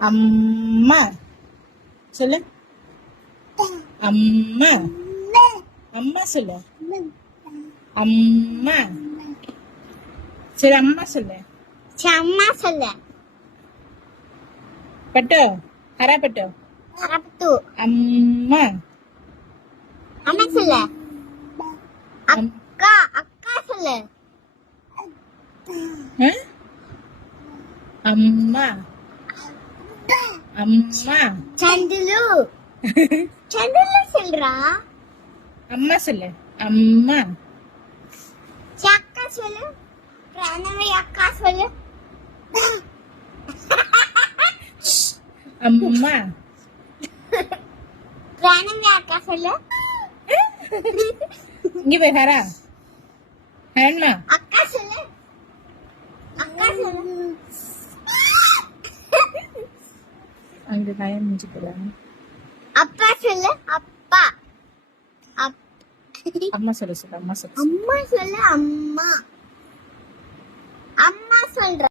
அம்மா சொல்லு. அம்மா. அம்மா சொல்லு. அம்மா. சரி அம்மா சொல்லு. அம்மா சொல்லு. பட்டு ஹரா பட்டு. ஹரபத்து. அம்மா. அம்மா சொல்லு. அக்கா. அக்கா சொல்லு. அம்மா. அம்மா. சந்துலு. சந்துலு சொல்றா. அம்மா சொல்லு. அம்மா. அக்கா சொல்லு. பிரணவி அக்கா சொல்லு. அம்மா. பிரணவி அக்கா சொல்லு. இங்க போய் ஹரா. ஹரண்மா. அக்கா சொல்லு. அக்கா சொல்லு. அங்க காயம் முடிஞ்சு போலாம். அப்பா சொல்லு. அப்பா. அம்மா சொல்லு. சொல்லு அம்மா சொல்லு. அம்மா சொல்லு. அம்மா. அம்மா சொல்ற.